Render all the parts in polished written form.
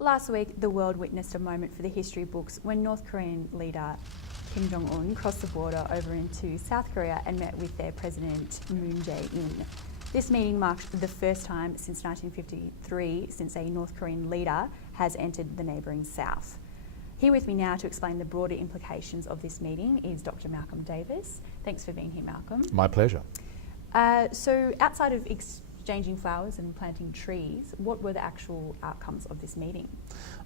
Last week, the world witnessed a moment for the history books when North Korean leader Kim Jong-un crossed the border over into South Korea and met with their president Moon Jae-in. This meeting marked the first time since 1953 since a North Korean leader has entered the neighbouring South. Here with me now to explain the broader implications of this meeting is Dr. Malcolm Davis. Thanks for being here, Malcolm. My pleasure. So outside of exchanging flowers and planting trees, what were the actual outcomes of this meeting?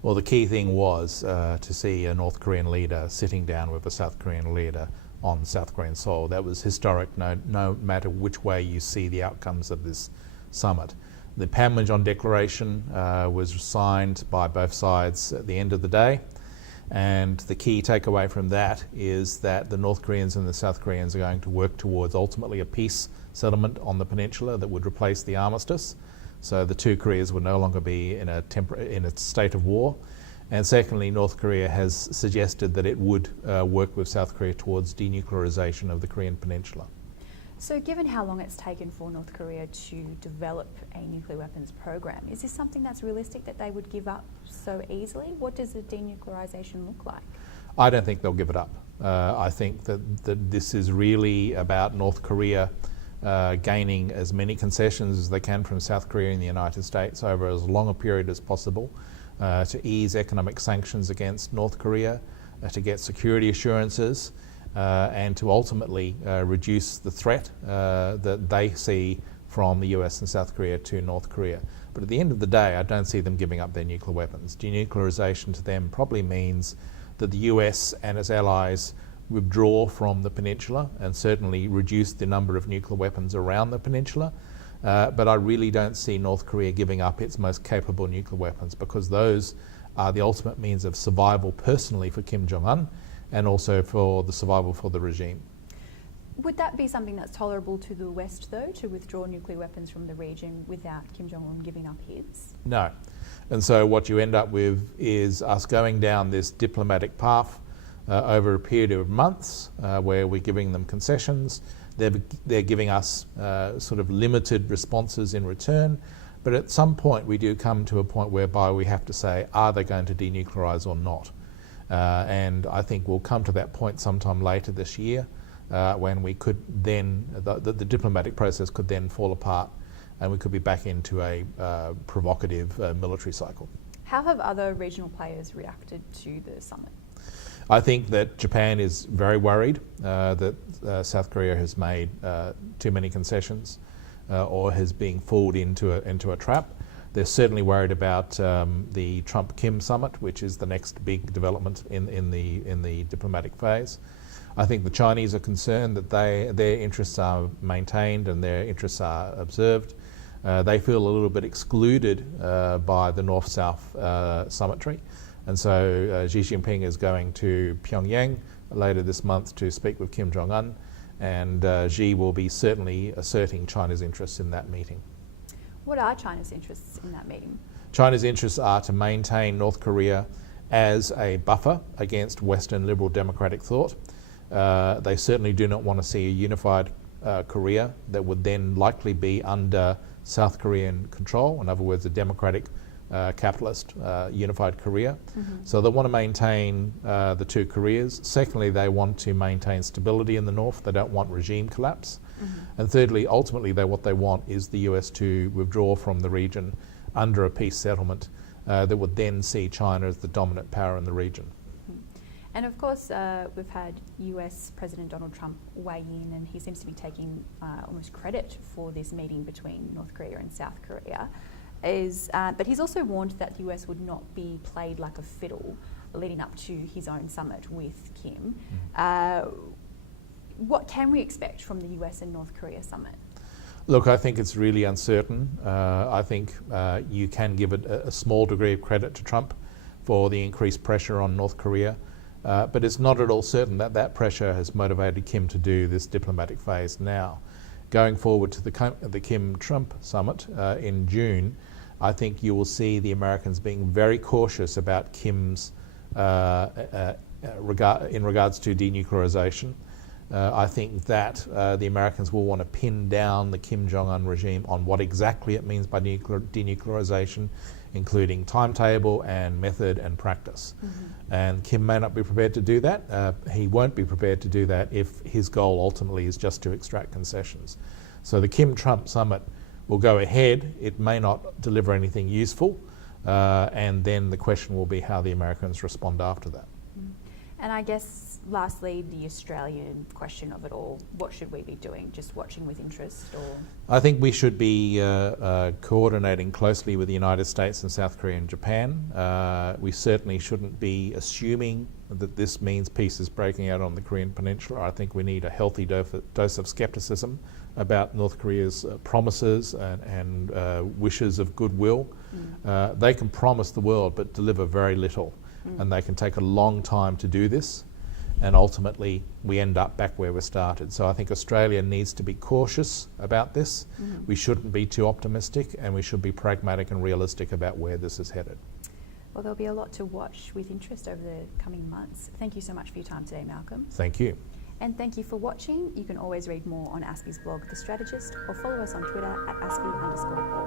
Well, the key thing was to see a North Korean leader sitting down with a South Korean leader on South Korean soil. That was historic, no matter which way you see the outcomes of this summit. The Panmunjom Declaration was signed by both sides at the end of the day, and the key takeaway from that is that the North Koreans and the South Koreans are going to work towards ultimately a peace settlement on the peninsula that would replace the armistice. So the two Koreas would no longer be in a state of war. And secondly, North Korea has suggested that it would work with South Korea towards denuclearization of the Korean peninsula. So given how long it's taken for North Korea to develop a nuclear weapons program, is this something that's realistic that they would give up so easily? What does the denuclearization look like? I don't think they'll give it up. I think that this is really about North Korea gaining as many concessions as they can from South Korea and the United States over as long a period as possible to ease economic sanctions against North Korea, to get security assurances, and to ultimately reduce the threat that they see from the US and South Korea to North Korea. But at the end of the day, I don't see them giving up their nuclear weapons. Denuclearization to them probably means that the US and its allies withdraw from the peninsula and certainly reduce the number of nuclear weapons around the peninsula. But I really don't see North Korea giving up its most capable nuclear weapons, because those are the ultimate means of survival personally for Kim Jong-un and also for the survival for the regime. Would that be something that's tolerable to the West, though, to withdraw nuclear weapons from the region without Kim Jong-un giving up his? No. And so what you end up with is us going down this diplomatic path over a period of months where we're giving them concessions. They're giving us sort of limited responses in return. But at some point we do come to a point whereby we have to say, are they going to denuclearize or not? And I think we'll come to that point sometime later this year when we could then, the diplomatic process could then fall apart and we could be back into a provocative military cycle. How have other regional players reacted to the summit? I think that Japan is very worried that South Korea has made too many concessions or has been fooled into a trap. They're certainly worried about the Trump-Kim summit, which is the next big development in the diplomatic phase. I think the Chinese are concerned that their interests are maintained and their interests are observed. They feel a little bit excluded by the North-South summitry. And so Xi Jinping is going to Pyongyang later this month to speak with Kim Jong-un, and Xi will be certainly asserting China's interests in that meeting. What are China's interests in that meeting? China's interests are to maintain North Korea as a buffer against Western liberal democratic thought. They certainly do not want to see a unified Korea that would then likely be under South Korean control. In other words, a democratic capitalist unified Korea. Mm-hmm. So they want to maintain the two Koreas. Secondly, they want to maintain stability in the north. They don't want regime collapse. Mm-hmm. And thirdly, ultimately, what they want is the US to withdraw from the region under a peace settlement that would then see China as the dominant power in the region. Mm-hmm. And of course, we've had US President Donald Trump weigh in, and he seems to be taking almost credit for this meeting between North Korea and South Korea. But he's also warned that the US would not be played like a fiddle leading up to his own summit with Kim. What can we expect from the US and North Korea summit? Look, I think it's really uncertain. I think you can give it a small degree of credit to Trump for the increased pressure on North Korea, but it's not at all certain that that pressure has motivated Kim to do this diplomatic phase now. Going forward to the Kim-Trump summit in June, I think you will see the Americans being very cautious about Kim's in regards to denuclearization. I think that the Americans will want to pin down the Kim Jong-un regime on what exactly it means by denuclearization. including timetable and method and practice. And Kim may not be prepared to do that. He won't be prepared to do that if his goal ultimately is just to extract concessions. So the Kim-Trump summit will go ahead. It may not deliver anything useful, and then the question will be how the Americans respond after that. And I guess, lastly, the Australian question of it all. What should we be doing? Just watching with interest, or? I think we should be coordinating closely with the United States and South Korea and Japan. We certainly shouldn't be assuming that this means peace is breaking out on the Korean Peninsula. I think we need a healthy dose of skepticism about North Korea's promises and wishes of goodwill. They can promise the world but deliver very little. And they can take a long time to do this, and ultimately we end up back where we started. So I think Australia needs to be cautious about this. We shouldn't be too optimistic, and we should be pragmatic and realistic about where this is headed. Well, there'll be a lot to watch with interest over the coming months. Thank you so much for your time today, Malcolm. Thank you. And thank you for watching. You can always read more on ASPI's blog, The Strategist, or follow us on Twitter at ASPI_org.